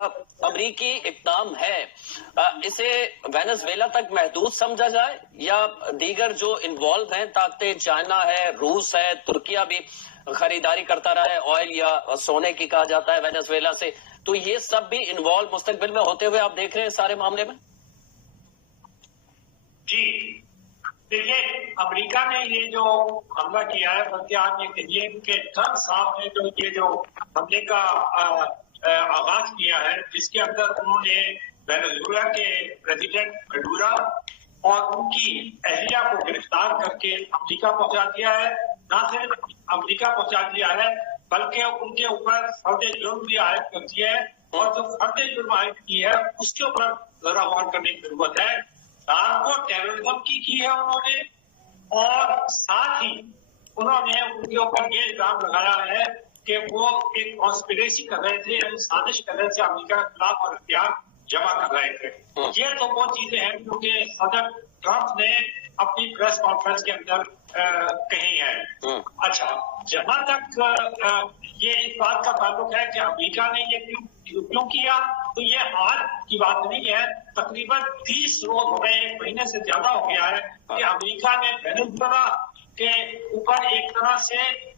अमरीकी इक़दाम है, इसे वेनेजुएला तक महदूद समझा जाए या दीगर जो इन्वॉल्व हैं, ताकतें चाइना है, रूस है, तुर्किया भी खरीदारी करता रहा है ऑयल या सोने की कहा जाता है वेनेजुएला से, तो ये सब भी इन्वॉल्व मुस्तकबिल में होते हुए आप देख रहे हैं सारे मामले में? जी देखिए, अमेरिका ने ये जो हमला किया है, बल्कि आप ये कहिए कि ट्रंप साहब ने जो हमले का आगाज किया है, जिसके अंदर उन्होंने वेनेजुएला के प्रेसिडेंट मडूरो और उनकी अहलिया को गिरफ्तार करके अमेरिका पहुंचा दिया है। न सिर्फ अमेरिका पहुंचा दिया है, बल्कि उनके ऊपर फर्द जुर्म भी आयद कर दिया है, और जो फर्द जुर्म आयद की है उसके ऊपर जरा गौर करने की जरूरत है। नार्को टेररिज्म की है उन्होंने, और साथ ही उन्होंने उनके ऊपर ये इल्जाम लगाया है कि वो एक कॉन्स्पिरेसी कर रहे थे, यानी साजिश कर रहे थे अमेरिका के खिलाफ और हथियार जमा कर रहे थे। ये तो वो चीजें हैं जो कि सदर ट्रंप ने अपनी प्रेस कॉन्फ्रेंस के अंदर कही है। अच्छा, जहां तक ये इस बात का ताल्लुक है कि अमेरिका ने ये क्यों किया, तो ये आज की बात नहीं है। तकरीबन 30 रोज हो गए, 1 महीने से ज्यादा हो गया है कि अमेरिका ने वेनेजुएला के ऊपर एक तरह से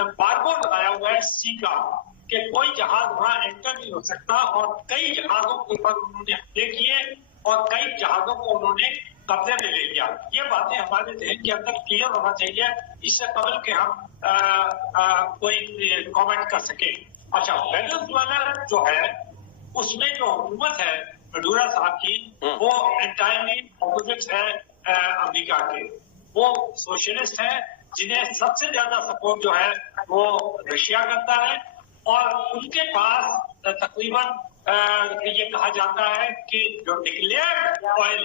एम्बार्गो लगाया हुआ है सी का, कि कोई जहाज वहां एंटर नहीं हो सकता, और कई जहाजों के ऊपर उन्होंने हमले किए और कई जहाजों को उन्होंने कब्जे में ले लिया। ये बातें हमारे जहन के अंदर क्लियर होना चाहिए, इससे कबल के हम कोई कमेंट कर सके। अच्छा, वेनेजुएला जो है उसमें जो हुकूमत है मडूरो साहब की, वो एंटायरली ऑपोजिट है अमेरिका के। वो सोशलिस्ट है, जिन्हें सबसे ज्यादा सपोर्ट जो है वो रशिया करता है, और उनके पास तकरीबन ये कहा जाता है कि जो डिक्लेयर्ड ऑयल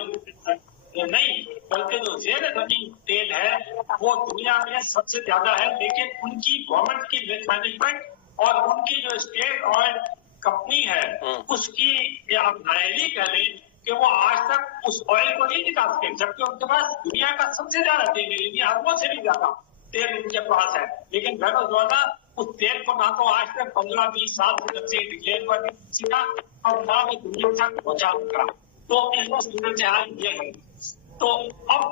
नहीं बल्कि जो जेर जमीन तेल है वो दुनिया में सबसे ज्यादा है, लेकिन उनकी गवर्नमेंट की मिसमैनेजमेंट और उनकी जो स्टेट ऑयल कंपनी है उसकी आप नायली कह लें कि वो आज तक उस ऑयल को नहीं निकाल सके, जबकि उनके पास दुनिया का सबसे ज्यादा तेल है, यानी अरबों से भी ज्यादा तेल उनके पास है। लेकिन वेनेजुएला उस तेल को ना तो आज तक 15-20 साल से डिक्लेयर हुआ सीधा, और ना भी दुनिया तक पहुंचा उनका। तो इसको सूरत हाल ये है। तो अब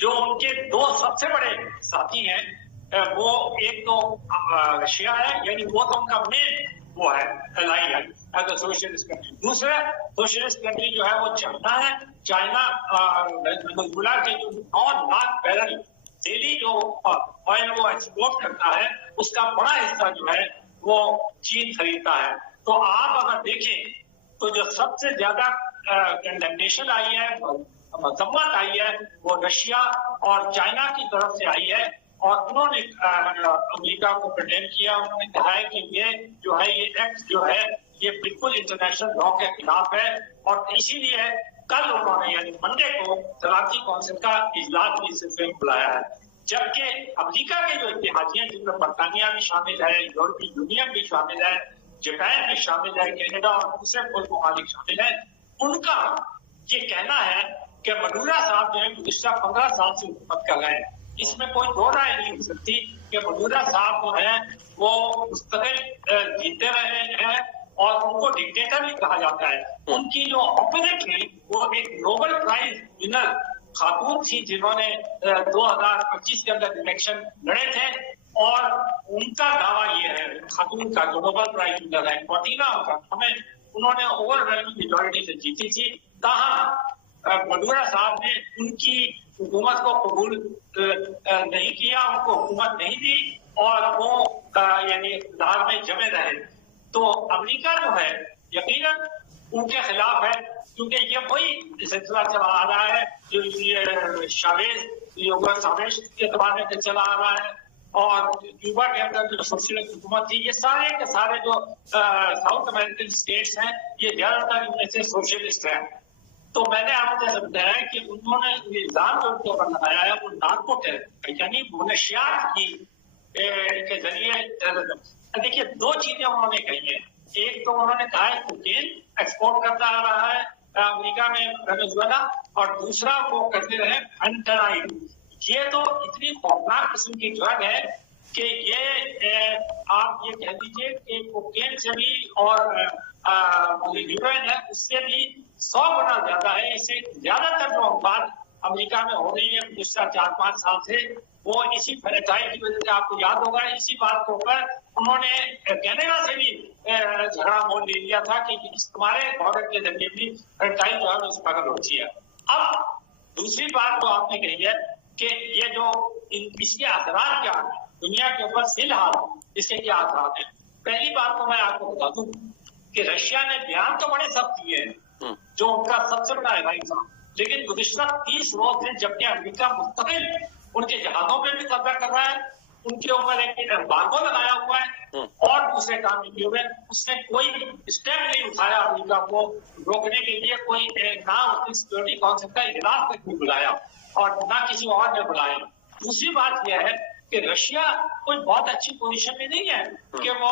जो उनके 2 सबसे बड़े साथी हैं, वो एक तो रशिया है, यानी वो तो उनका मेन वो है एलाई है एज अ सोशलिस्ट कंट्री। दूसरा सोशलिस्ट कंट्री जो है वो चाइना है। चाइना वेनेजुएला के जो 9 लाख बैरल डेली जो ऑयल वो एक्सपोर्ट करता है, उसका बड़ा हिस्सा जो है वो चीन खरीदता है। तो आप अगर देखें तो जो सबसे ज्यादा कंडेमनेशन आई है, मजम्मत आई है, वो रशिया और चाइना की तरफ से आई है, और उन्होंने अमेरिका को कंडेम किया। उन्होंने कहा है कि ये जो है ये एक्ट जो है ये बिल्कुल इंटरनेशनल लॉ के खिलाफ है, और इसीलिए कल उन्होंने यानी मंडे को सलामती कौंसिल का इजलास भी इस सिलसिले में बुलाया है। जबकि अमेरिका के जो इत्तेहादी हैं, जिनमें बरतानिया भी शामिल है, यूरोपीय यूनियन भी शामिल है, जापान भी शामिल है, कनाडा और दूसरे मुल्क ममालिक शामिल है, उनका ये कहना है कि मडूरो साहब जो है गुज़िश्ता 15 साल से हुकूमत कर रहे हैं। इसमें कोई दो राय नहीं हो सकती कि मडूरो साहब जो है वो मुस्तकिल जीते रहे हैं, और उनको डिक्टेटर भी कहा जाता है। उनकी जो ऑपोजिट थी वो एक नोबेल प्राइज विनर खातून थी, जिन्होंने 2025 के अंदर इलेक्शन लड़े थे, और उनका दावा ये है, खातून का जो नोबेल प्राइज विनर है कॉर्टिना का, हमें उन्होंने ओवरवेलमिंग मेजॉरिटी से जीती थी। कहा मडूरो साहब ने उनकी हुकूमत को कबूल नहीं किया, उनको हुकूमत नहीं दी, और वो यानी इक़्तिदार में जमे रहे। तो अमेरिका जो है यकीनन उनके खिलाफ है, क्योंकि ये वही सिलसिला चला आ रहा है जो ये चावेज के दबाने से चला आ रहा है, और क्यूबा के अंदर जो सोशलिस्ट हुकूमत थी, ये सारे के सारे जो साउथ अमेरिकन स्टेट्स हैं ये ज्यादातर इनमें से सोशलिस्ट हैं। तो मैंने आपसे समझाया कि उन्होंने इल्जाम जो उनके ऊपर लगाया है वो नार्को टेररिज्म यानी मुनशियात की के जरिए। देखिए, 2 चीजें उन्होंने कही है। एक तो उन्होंने कहा है कोकेन एक्सपोर्ट करता आ रहा है अमेरिका में वेनेजुएला, और दूसरा वो करते रहे फेंटानाइल। ये तो इतनी खौफनाक किस्म की ड्रग है कि ये आप ये कह दीजिए कि कोकेन से भी और यूक्रेन है उससे भी 100 गुना ज्यादा है। इससे ज्यादातर जो बात अमेरिका में हो रही है पिछले 4-5 साल से, वो इसी फ्रेंचाइज की वजह से, आपको याद होगा इसी बात को ऊपर उन्होंने कनाडा से भी झगड़ा मोल ले लिया था कि तुम्हारे गवर्नमेंट के जरिए भी फ्रेंचाइज जो है स्ट्रगल होती है। अब दूसरी बात तो आपने कही है कि ये जो इसके असरात क्या है दुनिया के ऊपर फिलहाल, इसके क्या असरात है। पहली बात तो मैं आपको बता दूं कि रशिया ने बयान तो बड़े सख्त किए हैं, जो उनका सबसे बड़ा एलाइन था, लेकिन गुज़िश्ता 30 रोज से जबकि अमेरिका मुस्तकिल उनके जहाजों पे भी कब्जा कर रहा है, उनके ऊपर एक एम्बार्गो लगाया हुआ है और दूसरे काम किए हुए, उसने कोई स्टेप नहीं उठाया अमेरिका को रोकने के लिए, कोई ना उसने सिक्योरिटी काउंसिल का इजलास तक नहीं बुलाया और ना किसी और ने बुलाया। दूसरी बात यह है कि रशिया कोई बहुत अच्छी पोजीशन में नहीं है कि वो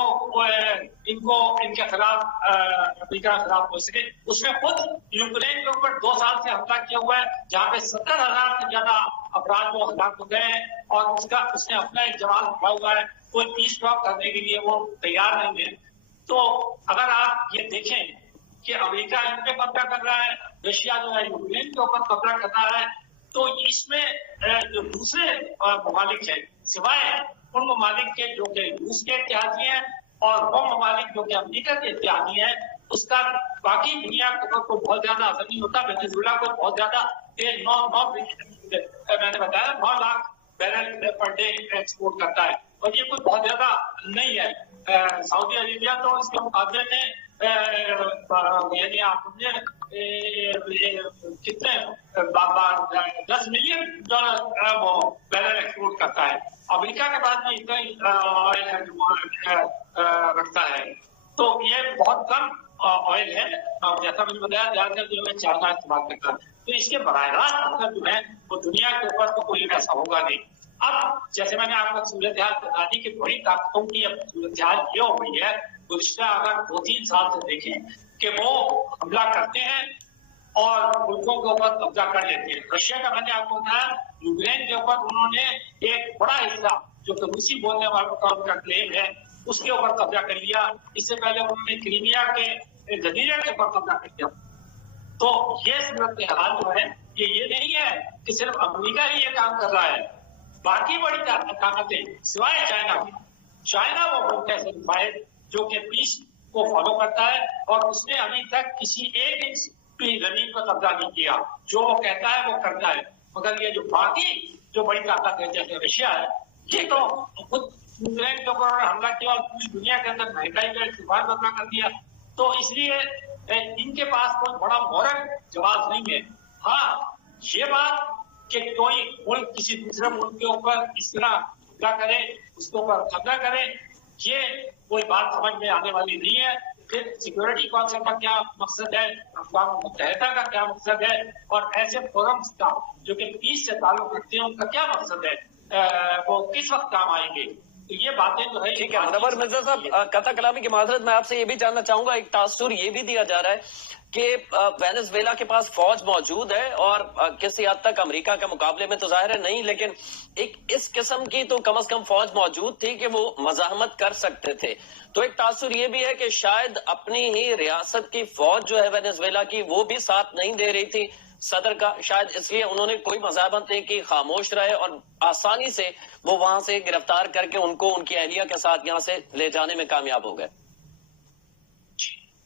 इनको इनके खिलाफ अमेरिका के खिलाफ हो सके। उसने खुद यूक्रेन के ऊपर 2 साल से हमला किया हुआ है, जहाँ पे 70,000 से ज्यादा अपराध वो हलाक हो गए हैं और उसने अपना एक जवाब उठा हुआ है, कोई पीस टॉक करने के लिए वो तैयार नहीं है। तो अगर आप ये देखें कि अमेरिका इन पे कब्जा कर रहा है, रशिया जो है यूक्रेन के ऊपर कब्जा कर रहा है, तो इसमें जो दूसरे ममालिक है सिवाय उन ममालिक के जो कि रूस के इत्तेहादी हैं और वो ममालिक जो कि अमेरिका के इत्तेहादी हैं, उसका बाकी दुनिया के ऊपर कोई बहुत ज्यादा असर नहीं होता। वेनेजुएला को बहुत ज्यादा मैंने बताया 9 lakh barrel per day export करता है और ये कोई बहुत ज्यादा नहीं है। सऊदी अरेबिया तो इसके मुकाबले में यानी आपने कितने 10 मिलियन डॉलर वो बैरल एक्सपोर्ट करता है। अमेरिका के बाद में इतना ऑयल रखता है, तो ये बहुत कम ऑयल है। जैसा मैंने बताया ज्यादातर जो है चाइना इस्तेमाल करता है, तो इसके बराह रास्त असर जो है वो दुनिया के ऊपर तो कोई ऐसा होगा नहीं। अब जैसे मैंने आपको सूरत हाल बता दी कि बड़ी ताकतों की अब सूरत हाल ये हो गई है, गुज़िश्ता अगर 2-3 साल से देखें कि वो हमला करते हैं और मुल्कों के ऊपर कब्जा कर लेते हैं। रशिया का मैंने आपको बताया, यूक्रेन के ऊपर उन्होंने एक बड़ा हिस्सा जो कि रूसी बोलने वालों का उनका क्लेम है उसके ऊपर कब्जा कर लिया। इससे पहले उन्होंने क्रीमिया के जजीरे के ऊपर कब्जा कर लिया। तो ये सूरत हाल जो है ये नहीं है कि सिर्फ अमेरिका ही ये काम कर रहा है, बाकी बड़ी ताकतें सिवाय चाइना की, चाइना वो मुल्क है सिर्फ जो कि पीस को फॉलो करता है और उसने अभी तक किसी एक इंच भी जमीन पर कब्जा नहीं किया। जो वो कहता है वो करता है, मगर ये जो बाकी जो बड़ी ताकत है जैसे रशिया है, ये तो खुद यूक्रेन के ऊपर हमला किया और पूरी दुनिया के अंदर महंगाई का शिकार बदला कर दिया। तो इसलिए इनके पास कोई बड़ा मोरल जवाब नहीं है। हाँ, ये बात कि कोई मुल्क किसी दूसरे मुल्क के ऊपर इस तरह हमला करे, उसके ऊपर कब्जा करे, ये कोई बात समझ में आने वाली नहीं है। फिर सिक्योरिटी काउंसिल का क्या मकसद है, अक़वाम मुत्तहिदा का क्या मकसद है और ऐसे फोरम्स का जो कि पीस से ताल्लुक रखते हैं उनका क्या मकसद है, वो किस वक्त काम आएंगे। तो ये बातें जो है, ठीक है मुनव्वर मिर्जा साहब, कथा कलामी की माजरत मैं आपसे ये भी जानना चाहूंगा, एक तासुर ये भी दिया जा रहा है कि वेनेजुएला के पास फौज मौजूद है और किसी हद तक अमेरिका के मुकाबले में तो जाहिर है नहीं, लेकिन एक इस किस्म की तो कम से कम फौज मौजूद थी कि वो मज़ाहमत कर सकते थे। तो एक तासुर ये भी है कि शायद अपनी ही रियासत की फौज जो है वेनेजुएला की वो भी साथ नहीं दे रही थी सदर का, शायद इसलिए उन्होंने कोई मज़ाहमत नहीं की, खामोश रहे और आसानी से वो वहां से गिरफ्तार करके उनको उनकी अहलिया के साथ यहाँ से ले जाने में कामयाब हो गए।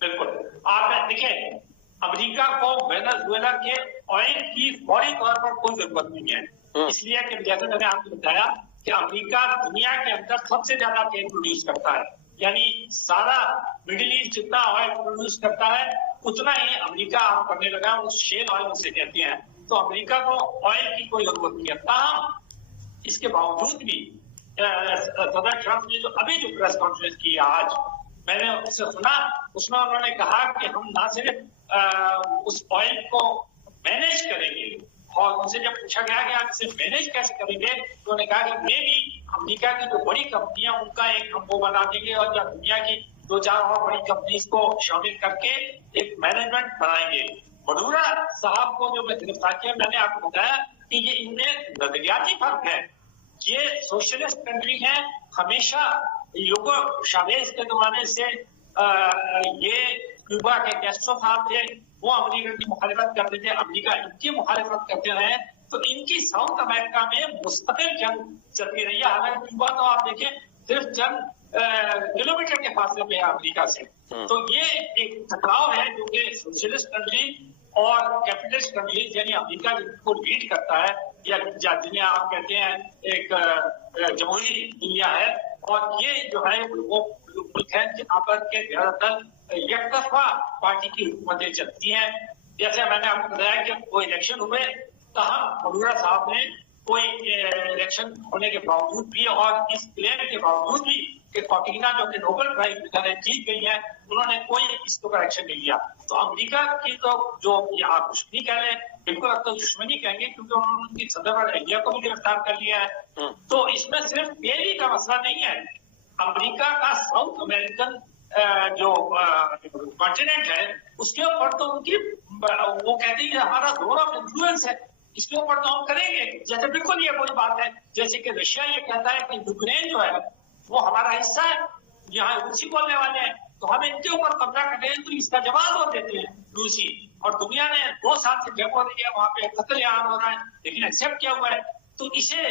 बिल्कुल, आप देखिए अमेरिका को वेनेजुएला के ऑयल की फौरी तौर पर कोई जरूरत नहीं है, इसलिए कि जैसे मैंने आपको बताया कि अमेरिका दुनिया के अंदर सबसे ज्यादा तेल प्रोड्यूस करता है, यानी सारा मिडिल ईस्ट जितना ऑयल प्रोड्यूस करता है उतना ही अमेरिका करने लगा, उस शेल ऑयल उसे कहते हैं। तो अमेरिका को ऑयल की कोई जरूरत नहीं है। ताहम इसके बावजूद भी सदर ट्रंप ने जो अभी जो प्रेस कॉन्फ्रेंस की आज मैंने उससे सुना, उसमें उन्होंने कहा कि हम ना सिर्फ उस ऑयल को मैनेज करेंगे, और उनसे जब पूछा गया कि आप इसे मैनेज कैसे करेंगे तो उन्होंने कहा कि मे भी अमेरिका की जो बड़ी कंपनियां उनका एक हम वो बना देंगे और जब दुनिया की 2-4 और बड़ी कंपनीज को शामिल करके एक मैनेजमेंट बनाएंगे। मडूरा साहब को जो गिरफ्तार किया, मैंने आपको बताया कि ये इनमें नजरियाती फर्क है। ये सोशलिस्ट कंट्री है, हमेशा यूगो शावेज के जमाने से ये क्यूबा के कैस्ट्रो साहब थे, वो अमेरिका की मुखालिफत करते थे, अमेरिका इनकी मुखालिफत करते रहे, तो इनकी साउथ अमेरिका में मुस्तकिल जंग चलती रही है। हालांकि क्यूबा तो आप देखें सिर्फ चंद किलोमीटर के फासले पे है अमेरिका से। तो ये एक टकराव है जो कि सोशलिस्ट कंट्री और कैपिटलिस्ट कंट्रीज यानी अमेरिका जिनको लीड करता है या जिन्हें आप कहते हैं एक जमहूरी दुनिया है, और ये जो है वो मुल्क है जहाँ पर के ज्यादातर यकतरफा पार्टी की हुकूमतें चलती हैं। जैसे मैंने आपको बताया कि वो इलेक्शन हुए, तहाँ मडूरा साहब ने कोई इलेक्शन होने के बावजूद भी और इस क्लेम के बावजूद भी कि फातिमा जो कि नोबेल प्राइज विनर जीत गई है, उन्होंने कोई इस पर एक्शन नहीं लिया। तो अमेरिका की तो जो आप दुश्मनी कह रहे हैं, बिल्कुल अब तो दुश्मनी कहेंगे, क्योंकि उन्होंने उनकी सदर और इंडिया को भी गिरफ्तार कर लिया है। तो इसमें सिर्फ डेली का मसला नहीं है, अमेरिका का साउथ अमेरिकन जो कॉन्टिनेंट है उसके ऊपर तो उनकी वो कहते हैं कि हमारा जोन ऑफ इन्फ्लुएंस है, इसके ऊपर तो हम करेंगे। जैसे बिल्कुल ये कोई बात है जैसे कि रशिया ये कहता है कि यूक्रेन जो है वो हमारा हिस्सा है, यहाँ रूसी बोलने वाले हैं, तो हम इनके ऊपर कब्जा कर रहे हैं, तो इसका जवाब वो देते हैं रूसी। और दुनिया ने 2 साल से जंग हो रही है, वहां पे कत्लेआम हो रहा है, लेकिन एक्सेप्ट किया हुआ है। तो इसे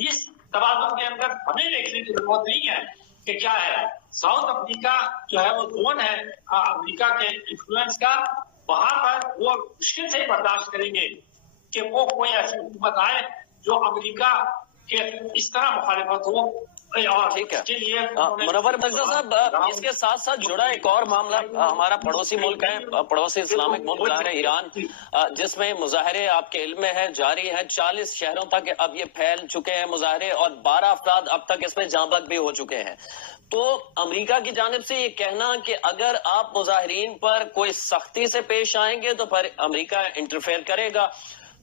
इस तवाज़ुन के अंदर हमें देखने की जरूरत नहीं है कि क्या है साउथ अफ्रीका जो है वो जोन है अमेरिका के इन्फ्लुएंस का, वहां पर वो मुश्किल से ही बर्दाश्त करेंगे कि वो कोई ऐसी हुकूमत आए जो अमेरिका के इस तरह मुखालिफत हो। ठीक है मुनव्वर मिर्जा साहब, इसके साथ साथ जुड़ा एक और मामला हमारा पड़ोसी मुल्क है, पड़ोसी इस्लामिक मुल्क है ईरान, जिसमें मुजाहरे आपके इल्म में है जारी है। 40 शहरों तक अब ये फैल चुके हैं मुजाहरे, और 12 अफराद अब तक इसमें जांबक भी हो चुके हैं। तो अमेरिका की जानिब से ये कहना कि अगर आप मुजाहिरीन पर कोई सख्ती से पेश आएंगे तो फिर अमेरिका इंटरफेयर करेगा,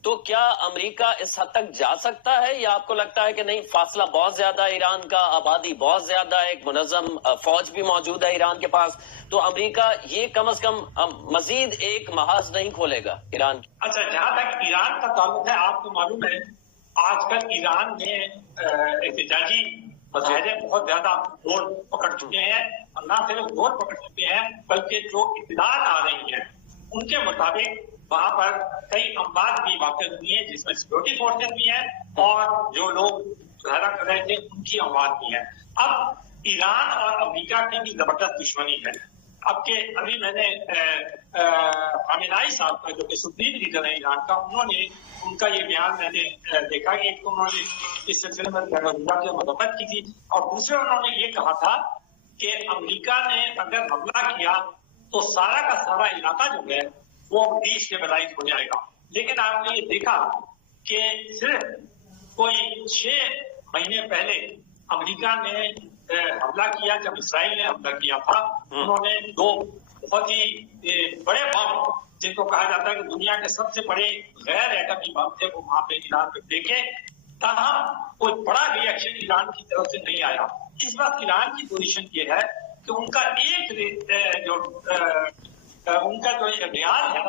तो क्या अमेरिका इस हद तक जा सकता है, या आपको लगता है कि नहीं, फासला बहुत ज्यादा है ईरान का, आबादी बहुत ज्यादा है, एक मुनज़्ज़म फौज भी मौजूद है ईरान के पास, तो अमेरिका ये कम से कम मजीद एक महाज नहीं खोलेगा ईरान? अच्छा, जहां तक ईरान का ताल्लुक है, आपको मालूम है आजकल ईरान में एहतजाजी मुजाहिरे बहुत ज्यादा जोर पकड़ चुके हैं, और न सिर्फ जोर पकड़ चुके हैं बल्कि जो इत्तलात आ रही है उनके मुताबिक वहां पर कई अमवात भी वाक़ई हुई है, जिसमें सिक्योरिटी फोर्सेस भी हैं और जो लोग मुजाहरा कर रहे थे उनकी अमवात भी है। अब ईरान और अमेरिका की भी जबरदस्त दुश्मनी है। अब के अभी मैंने खामेनेई साहब का जो कि सुप्रीम लीडर है ईरान का, उन्होंने उनका ये बयान मैंने देखा कि एक तो उन्होंने इस सिलसिले में की मदद की थी, और दूसरे उन्होंने ये कहा था कि अमेरिका ने अगर हमला किया तो सारा का सारा इलाका जो है वो डिस्टेबलाइज हो जाएगा। लेकिन आपने ये देखा कि सिर्फ कोई 6 महीने पहले अमेरिका ने हमला किया, जब इसराइल ने हमला किया था, उन्होंने 2 बहुत ही बड़े बम, जिनको कहा जाता है कि दुनिया के सबसे बड़े गैर एटमी बम थे, वो वहां पे ईरान पे फेंके, तब कोई बड़ा रिएक्शन ईरान की तरफ से नहीं आया। इस वक्त ईरान की पोजीशन ये है कि उनका उनका जो रियाल है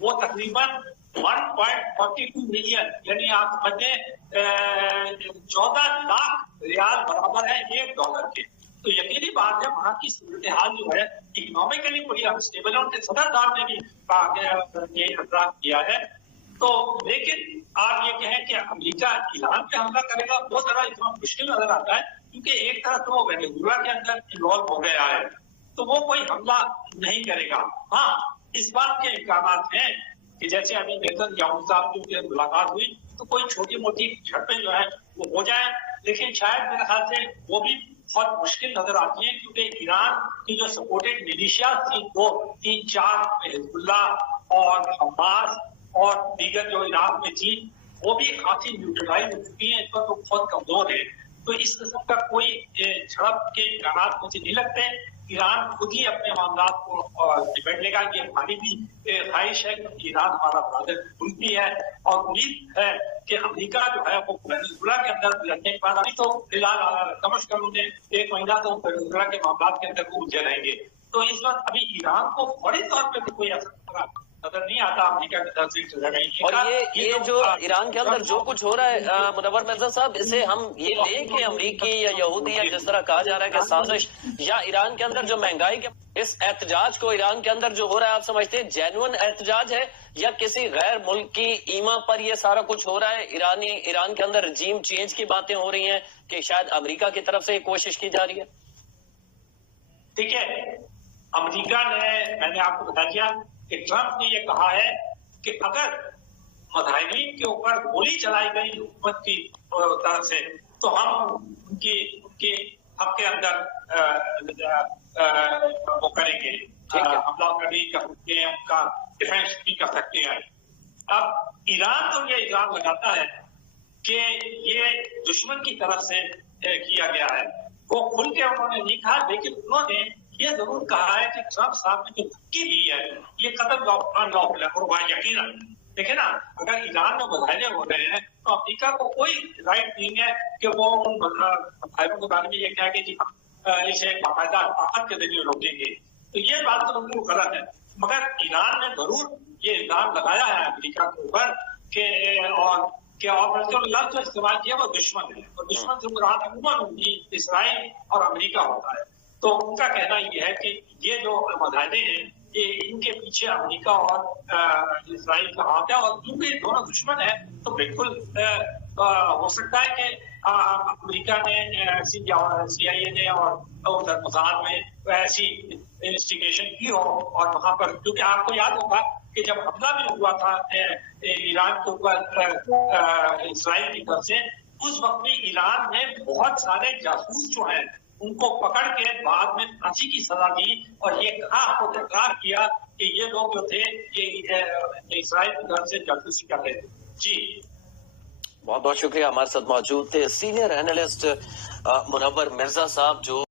वो तकरीबन 1.42 मिलियन, यानी आप समझें 14 लाख रियाल बराबर है $1 के। तो यकीनी बात है वहां की सूरत हाल जो है इकोनॉमिकली पूरी अनस्टेबल है। उनके सदर साहब ने भी ये एतराफ किया है। तो लेकिन आप ये कहें कि अमेरिका ईरान पे हमला करेगा, वो जरा इतना मुश्किल नजर आता है, क्योंकि एक तरह तो वो वेनेजुएला के अंदर इन्वॉल्व हो गया है, तो वो कोई हमला नहीं करेगा। हाँ, इस बात के इम्कान हैं कि जैसे अभी नेतन्याहू साहब की मुलाकात हुई तो कोई छोटी मोटी झड़पें जो है वो हो जाए, लेकिन शायद मेरे ख्याल से वो भी बहुत मुश्किल नजर आती है, क्योंकि ईरान की जो सपोर्टेड मिलिशिया थी, 2-3-4 हिजबुल्ला और हमास और दीगर जो इराक में थी, वो भी काफी न्यूट्रलाइज हो चुकी है, इस पर तो बहुत कमजोर है। तो इस किस्म का कोई झड़प के इम्कान मुझे नहीं लगते। ईरान खुद ही अपने मामला को डिपेंड लेगा, कि हमारी भी ख्वाहिश है कि ईरान हमारा ब्रदर मुल्क भी है, और उम्मीद है कि अमेरिका जो है वो वेनेजुएला के अंदर रहने के बाद, अभी तो फिलहाल कम से कम उन्हें 1 महीना तो वेनेजुएला के मामला के अंदर वो उलझे रहेंगे। तो इस वक्त अभी ईरान को फौरी तौर पर कोई असर नजर नहीं आता अमेरिका की तरफ से। और ये जो ईरान के अंदर जो कुछ हो रहा है मुनव्वर मिर्जा साहब, इसे हम ये लें कि अमरीकी या यहूदी या जिस तरह कहा जा रहा है कि साजिश, या ईरान के अंदर जो महंगाई के इस एहतजाज को ईरान के अंदर जो हो रहा है, आप समझते हैं जेन्युइन एहतजाज है या किसी गैर मुल्क की ईमा पर ये सारा कुछ हो रहा है? ईरान के अंदर रजीम चेंज की बातें हो रही हैं कि शायद अमेरिका की तरफ से कोशिश की जा रही है। देखिए, अमेरिका ने, मैंने आपको बता दिया कि ट्रंप ने ये कहा है कि अगर मुजाहिदीन के ऊपर गोली चलाई गई हुकूमत की तरफ से तो हम उनके हक के अंदर वो करेंगे, हमला नहीं कर सकते हैं, उनका डिफेंस नहीं कर सकते हैं। अब ईरान तो ये इल्जाम लगाता है कि ये दुश्मन की तरफ से किया गया है, वो खुल के उन्होंने नहीं कहा, लेकिन उन्होंने ये जरूर कहा है कि ट्रंप साहब ने जो धमकी दी है ये कतल लॉफुल है, और वह यकीनन देखिए ना, अगर ईरान में मुजाहिदे हो रहे हैं तो अमेरिका को कोई राइट नहीं है कि वो उन मुजाहिदों के बारे में ये कहे कि जी हम इसे बाकायदा ताकत के जरिए रोकेंगे, तो ये बात तो बिल्कुल गलत है। मगर ईरान ने जरूर ये इल्जाम लगाया है अमेरिका के ऊपर और जो लफ्ज इस्तेमाल किया वो दुश्मन है, और दुश्मन से मुराद अमूमन इसराइल और अमेरिका होता है। तो उनका कहना ये है कि ये जो मुजाहिदे हैं ये इनके पीछे अमेरिका और इसराइल का हाथ है, और क्योंकि दोनों दुश्मन है तो बिल्कुल हो सकता है कि अमेरिका ने CIA ने और उधर मोसाद में ऐसी इन्वेस्टिगेशन की हो, और वहां पर, क्योंकि आपको याद होगा कि जब हमला भी हुआ था ईरान के ऊपर इसराइल की तरफ से, उस वक्त भी ईरान ने बहुत सारे जासूस जो हैं उनको पकड़ के बाद में फांसी की सजा दी, और ये कहा, इकरार किया कि ये लोग जो थे ये इसराइल की तरफ से जासूसी कर रहे थे। जी बहुत बहुत शुक्रिया। हमारे साथ मौजूद थे सीनियर एनालिस्ट मुनव्वर मिर्जा साहब, जो